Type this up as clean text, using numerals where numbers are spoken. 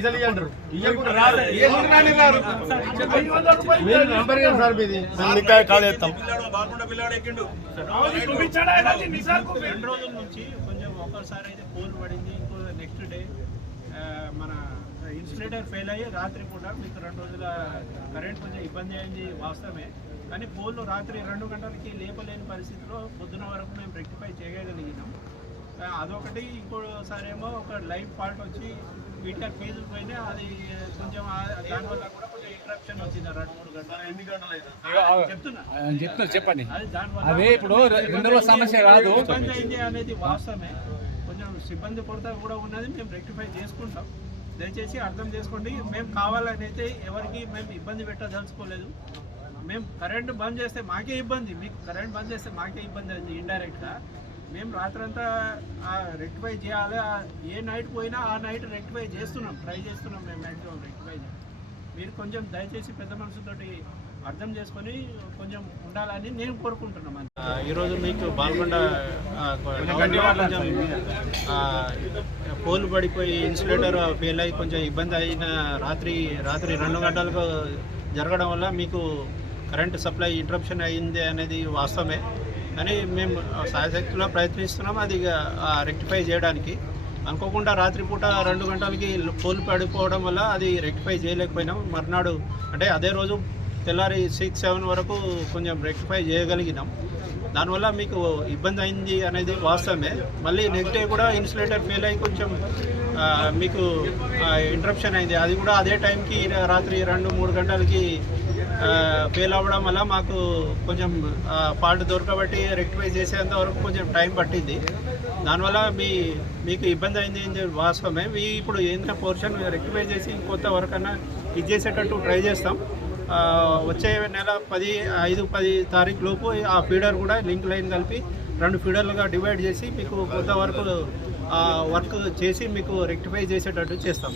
పైసలు ఇవ్వండి సార్ మీది కాల్ చేస్తాం. 2 రోజుల నుంచి కొంచెం ఒక్కసారి అయితే పోల్ పడింది. ఇంకో నెక్స్ట్ డే మన ఇన్సులేటర్ ఫెయిల్ అయ్యి రాత్రి పూట మీకు 2 రోజుల కరెంట్ కొంచెం ఇబ్బంది అయింది వాస్తవమే. కానీ పోల్ రాత్రి 2 గంటలకి లేపలేని పరిస్థితిలో పొద్దున వరకు మేము రెక్టిఫై చేయగలిగినాం. అదొకటి. ఇంకోసారి ఏమో ఒక లైవ్ ఫాల్ట్ వచ్చి మీటర్ ఫీజులు పోయినా అది కొంచెం దానివల్ల కూడా కొంచెం ఇంటరప్షన్ వచ్చింది 2-3 గంటలు. ఎన్ని గంటలు చెప్తున్నా చెప్పండి. అది దానివల్ల ఇప్పుడు సమస్య కాదు, ఇబ్బంది అయింది అనేది వాస్తవమే. కొంచెం సిబ్బంది కొరత కూడా ఉన్నది. మేము రెక్టిఫై చేసుకుంటాం. దయచేసి అర్థం చేసుకోండి. మేము కావాలని అయితే ఎవరికి మేము ఇబ్బంది పెట్టదలుచుకోలేదు. మేము కరెంటు బంద్ చేస్తే మాకే ఇబ్బంది, మీకు కరెంట్ బంద్ చేస్తే మాకే ఇబ్బంది అయింది ఇండైరెక్ట్గా. మేము రాత్రంతా రెక్టిఫై చేయాలి. ఏ నైట్ పోయినా ఆ నైట్ రెక్టిఫై చేస్తున్నాం, ట్రై చేస్తున్నాం మేము మ్యాక్సిమం రెక్టిఫై. మీరు కొంచెం దయచేసి పెద్ద మనసుతోటి అర్థం చేసుకొని కొంచెం ఉండాలని నేను కోరుకుంటున్నాం. ఈరోజు మీకు బాల్కొండ పోలు పడిపోయి ఇన్సులేటర్ ఫెయిల్ అయ్యి కొంచెం ఇబ్బంది అయిన రాత్రి 2 గంటలకు జరగడం వల్ల మీకు కరెంటు సప్లై ఇంటరప్షన్ అయింది అనేది వాస్తవమే. కానీ మేము సాయశక్తిలో ప్రయత్నిస్తున్నాం అది రెక్టిఫై చేయడానికి. అనుకోకుండా రాత్రిపూట 2 గంటలకి పోలు పడిపోవడం వల్ల అది రెక్టిఫై చేయలేకపోయినాం. మర్నాడు అంటే అదే రోజు తెల్లారి 6-7 వరకు కొంచెం రెక్టిఫై చేయగలిగినాం. దానివల్ల మీకు ఇబ్బంది అయింది అనేది వాస్తవమే. మళ్ళీ నెక్స్ట్ డే కూడా ఇన్సులేటర్ ఫెయిల్ అయ్యి కొంచెం మీకు ఇంటరప్షన్ అయింది. అది కూడా అదే టైంకి రాత్రి 2-3 గంటలకి ఫెయిల్ అవ్వడం వల్ల మాకు కొంచెం ఫాల్ట్ దొరకబట్టి రెక్టిఫై చేసేంత వరకు కొంచెం టైం పట్టింది. దానివల్ల మీకు ఇబ్బంది అయింది వాస్తవమే. ఇప్పుడు ఏంటంటే పోర్షన్ రెక్టిఫై చేసి ఇంకొంత వరకు అన్నా ఇది చేసేటట్టు ట్రై చేస్తాం. వచ్చే నెల 5-10 తారీఖు లోపు ఆ ఫీడర్ కూడా లింక్ లైన్ కలిపి 2 ఫీడర్లుగా డివైడ్ చేసి మీకు కొంతవరకు వర్క్ చేసి మీకు రెక్టిఫై చేసేటట్టు చేస్తాం.